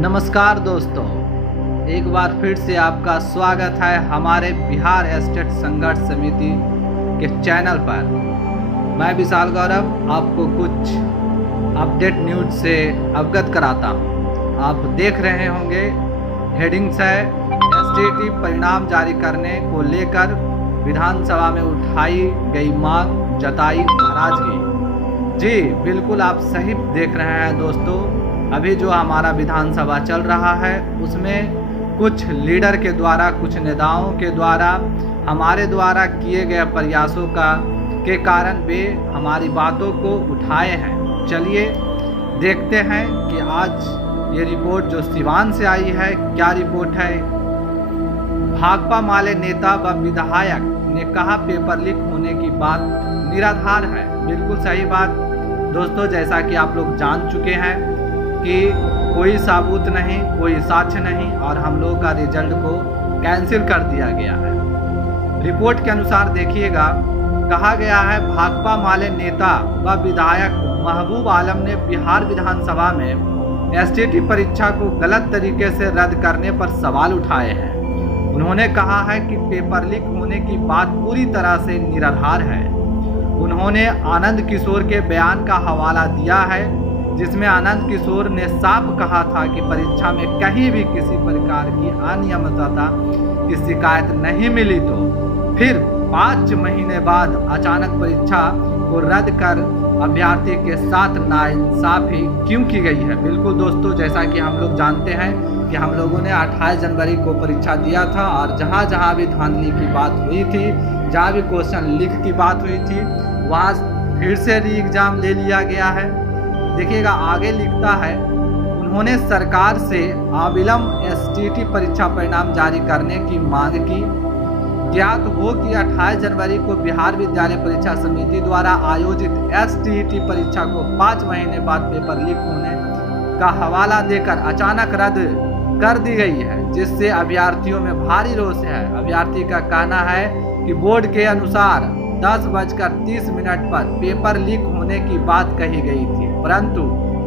नमस्कार दोस्तों, एक बार फिर से आपका स्वागत है हमारे बिहार एस्टेट संघर्ष समिति के चैनल पर। मैं विशाल गौरव आपको कुछ अपडेट न्यूज से अवगत कराता हूं। आप देख रहे होंगे हेडिंग्स है एसटीटी परिणाम जारी करने को लेकर विधानसभा में उठाई गई मांग, जताई नाराजगी। जी बिल्कुल, आप सही देख रहे हैं दोस्तों। अभी जो हमारा विधानसभा चल रहा है उसमें कुछ लीडर के द्वारा, कुछ नेताओं के द्वारा, हमारे द्वारा किए गए प्रयासों के कारण वे हमारी बातों को उठाए हैं। चलिए देखते हैं कि आज ये रिपोर्ट जो सिवान से आई है, क्या रिपोर्ट है। भाकपा माले नेता व विधायक ने कहा पेपर लीक होने की बात निराधार है। बिल्कुल सही बात दोस्तों, जैसा कि आप लोग जान चुके हैं कि कोई सबूत नहीं, कोई साक्ष्य नहीं और हम लोग का रिजल्ट को कैंसिल कर दिया गया है। रिपोर्ट के अनुसार देखिएगा, कहा गया है भाकपा माले नेता व विधायक महबूब आलम ने बिहार विधानसभा में एसटीटी परीक्षा को गलत तरीके से रद्द करने पर सवाल उठाए हैं। उन्होंने कहा है कि पेपर लीक होने की बात पूरी तरह से निराधार है। उन्होंने आनंद किशोर के बयान का हवाला दिया है, जिसमें आनंद किशोर ने साफ कहा था कि परीक्षा में कहीं भी किसी प्रकार की अनियमितता की शिकायत नहीं मिली। तो फिर 5 महीने बाद अचानक परीक्षा को रद्द कर अभ्यर्थी के साथ नाइंसाफी क्यों की गई है। बिल्कुल दोस्तों, जैसा कि हम लोग जानते हैं कि हम लोगों ने 28 जनवरी को परीक्षा दिया था और जहाँ जहाँ भी धांधली की बात हुई थी, जहाँ भी क्वेश्चन लीक की बात हुई थी, वहाँ फिर से री एग्ज़ाम ले लिया गया है। देखिएगा आगे लिखता है, उन्होंने सरकार से अविलंब एसटीटी परीक्षा परिणाम जारी करने की मांग की। ज्ञात हो कि 28 जनवरी को बिहार विद्यालय परीक्षा समिति द्वारा आयोजित एसटीटी परीक्षा को 5 महीने बाद पेपर लीक होने का हवाला देकर अचानक रद्द कर दी गई है, जिससे अभ्यर्थियों में भारी रोष है। अभ्यर्थी का कहना है कि बोर्ड के अनुसार 10:30 पर पेपर लीक होने की बात कही गई थी, परंतु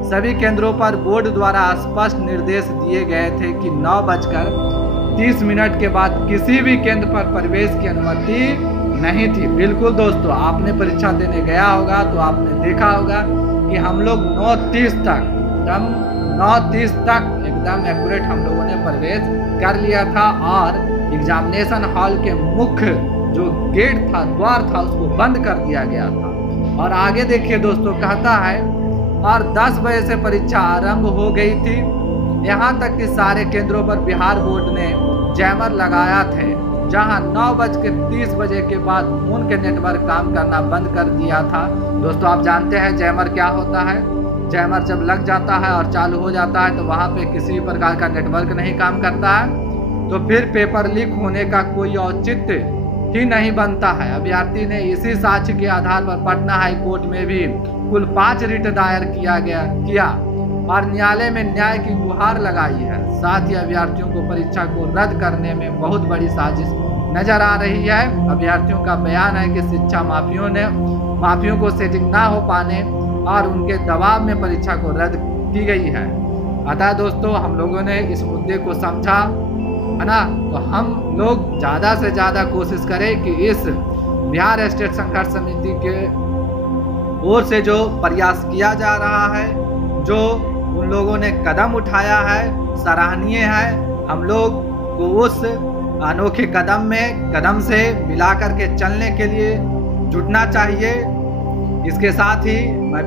सभी केंद्रों पर बोर्ड द्वारा स्पष्ट निर्देश दिए गए थे कि 9:30 के बाद किसी भी केंद्र पर प्रवेश की अनुमति नहीं थी। बिल्कुल दोस्तों, आपने परीक्षा देने गया होगा तो आपने देखा होगा कि हम लोग 9:30 तक एकदम एक्यूरेट हम लोगों ने प्रवेश कर लिया था और एग्जामिनेशन हॉल के मुख्य जो गेट था, द्वार था, उसको बंद कर दिया गया था। और आगे देखिए दोस्तों, कहता है और 10 बजे से परीक्षा आरंभ हो गई थी। यहाँ तक कि सारे केंद्रों पर बिहार बोर्ड ने जैमर लगाया थे, जहाँ 9:30 के बाद फोन के नेटवर्क काम करना बंद कर दिया था। दोस्तों आप जानते हैं जैमर क्या होता है। जैमर जब लग जाता है और चालू हो जाता है तो वहाँ पे किसी प्रकार का नेटवर्क नहीं काम करता है, तो फिर पेपर लीक होने का कोई औचित्य ही नहीं बनता है। अभ्यर्थी ने इसी साक्ष्य के आधार पर पटना हाई कोर्ट में भी कुल 5 रिट दायर किया और न्यायालय में न्याय की गुहार लगाई है। साथ ही अभ्यर्थियों को परीक्षा को रद्द करने में बहुत बड़ी साजिश नजर आ रही है। अभ्यर्थियों का बयान है कि शिक्षा माफियों को सेटिंग ना हो पाने और उनके दबाव में परीक्षा को रद्द की गई है। अतः दोस्तों हम लोगों ने इस मुद्दे को समझा है ना, तो हम लोग ज़्यादा से ज़्यादा कोशिश करें कि इस बिहार एस्टेट संघर्ष समिति के ओर से जो प्रयास किया जा रहा है, जो उन लोगों ने कदम उठाया है, सराहनीय है। हम लोग को उस अनोखे कदम से मिला करके चलने के लिए जुटना चाहिए। इसके साथ ही मैं